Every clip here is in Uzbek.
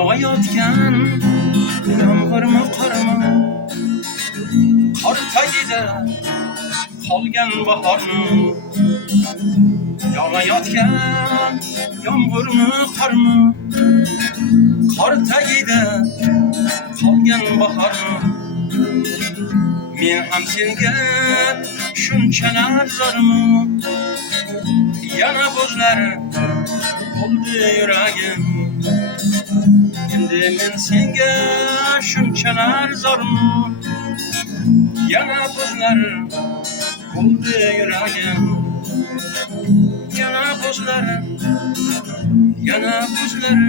yog'ayotgan yomg'irmi qormi qor tagida qolgan bahormi yog'ayotgan yomg'irmi qormi qor tagida qolgan bahormi men ham senga shunchalar zormi yana bo'zlar bo'ldi yuragim endi men senga shunchalar zormi yana bo'zlar bo'ldi yuragim yana bo'zlar yana bo'zlar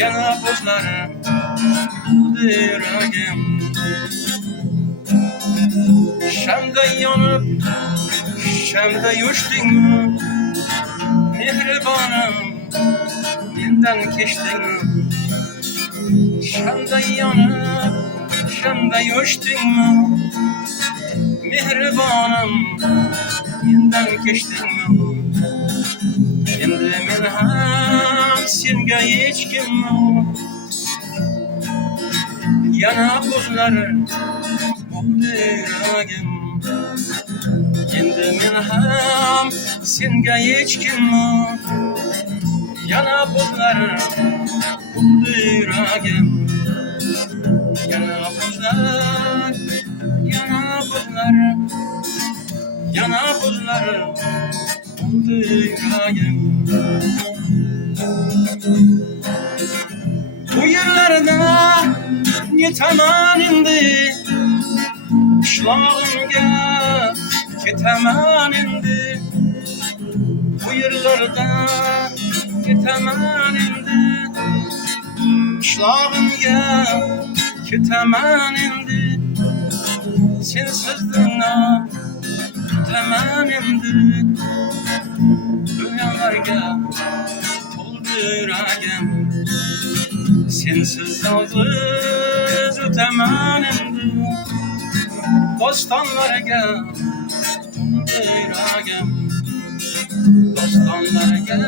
yana bo'zlar bo'ldi yuragim shamday yonib shamday yoshdingmi mehribonim mendan kechdingmi shamday yonib shamday yoshdingmi mehribonim mendan kechdingmi endi men ham senga hech kimmi yana bo'zlar bo'ldi yuragim endi men ham senga hech kimmi yana bo'zlar bo'ldi yuragim yana bo'zlar yana bo'zlar yana bo'zlar bo'ldi yuragim bu yerlarda netaman endi qishlog'imga ketaman endi bu yerlarda ketaman endi qishlog'imga ketaman endi sensiz o'taman endi dunyolarga to'ldi yuragim sensiz yolg'iz o'taman endi dostonlarga to'ldi yuragim dostonlarga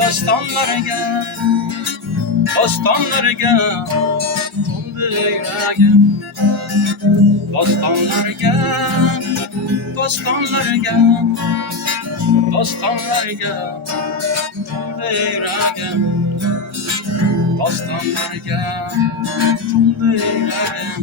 dostonlarga dostonlarga to'ldi yuragim dostonlarga dostonlarga dostonlarga to'ldi yuragim dostonlarga to'ldi yuragim